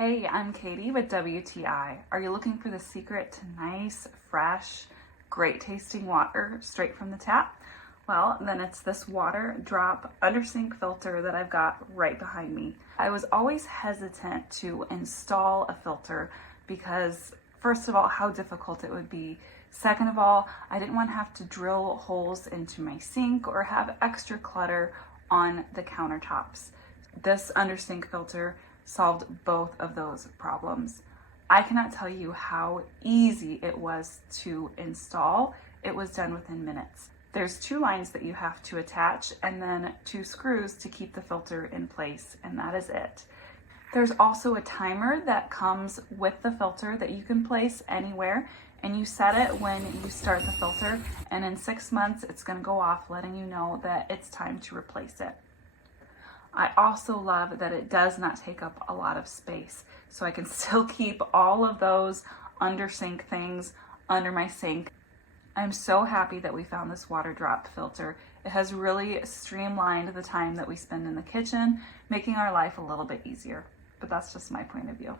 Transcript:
Hey, I'm Katie with WTI. Are you looking for the secret to nice, fresh, great tasting water straight from the tap? Well, then it's this Waterdrop under sink filter that I've got right behind me. I was always hesitant to install a filter because, first of all, how difficult it would be. Second of all, I didn't want to have to drill holes into my sink or have extra clutter on the countertops. This under sink filter solved both of those problems. I cannot tell you how easy it was to install. It was done within minutes. There's 2 lines that you have to attach and then 2 screws to keep the filter in place, and that is it. There's also a timer that comes with the filter that you can place anywhere, and you set it when you start the filter, and in 6 months it's going to go off letting you know that it's time to replace it. I also love that it does not take up a lot of space, so I can still keep all of those under sink things under my sink. I'm so happy that we found this Waterdrop filter. It has really streamlined the time that we spend in the kitchen, making our life a little bit easier. But that's just my point of view.